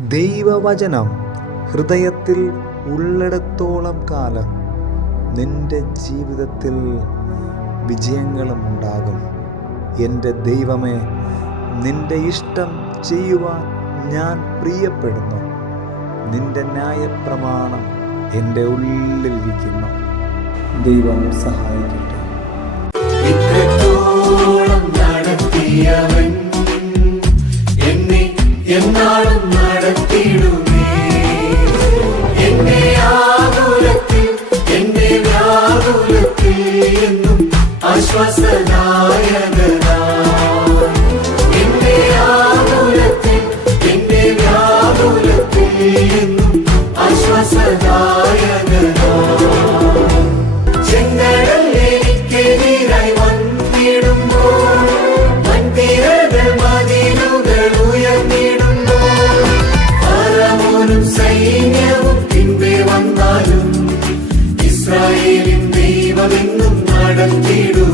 ദൈവവചനം ഹൃദയത്തിൽ ഉള്ളിടത്തോളം കാലം നിന്റെ ജീവിതത്തിൽ വിജയങ്ങളും ഉണ്ടാകും. എൻ്റെ ദൈവമേ, നിന്റെ ഇഷ്ടം ചെയ്യുവാൻ ഞാൻ പ്രിയപ്പെടുന്നു. നിന്റെ ന്യായപ്രമാണം എൻ്റെ ഉള്ളിലിരിക്കുന്നു. ദൈവം സഹായിക്കട്ടെ. ഇത്രത്തോളം നടത്തിയവൻ എന്നെ എന്നാളും നടത്തിയിടുമേ. എന്നെ ആകുലത്തിൽ എന്നെ വ്യാകുലത്തിൽ എന്നും ആശ്വാസദായകനായി. എന്നെ ആകുലത്തിൽ എന്നെ വ്യാകുലത്തിൽ എന്നും ആശ്വാസദായകനായി. ചെങ്കടൽ എനിക്കെതിരായി വന്നിടുമ്പോൾ, വൻതിരകൾ മതിലുകൾ ഉയർന്നിടുമ്പോൾ, ഫറവോനും സൈന്യവും പിൻപേ വന്നാലും ഇസ്രായേലിൻ ദൈവമെന്നും നടത്തിയിടും.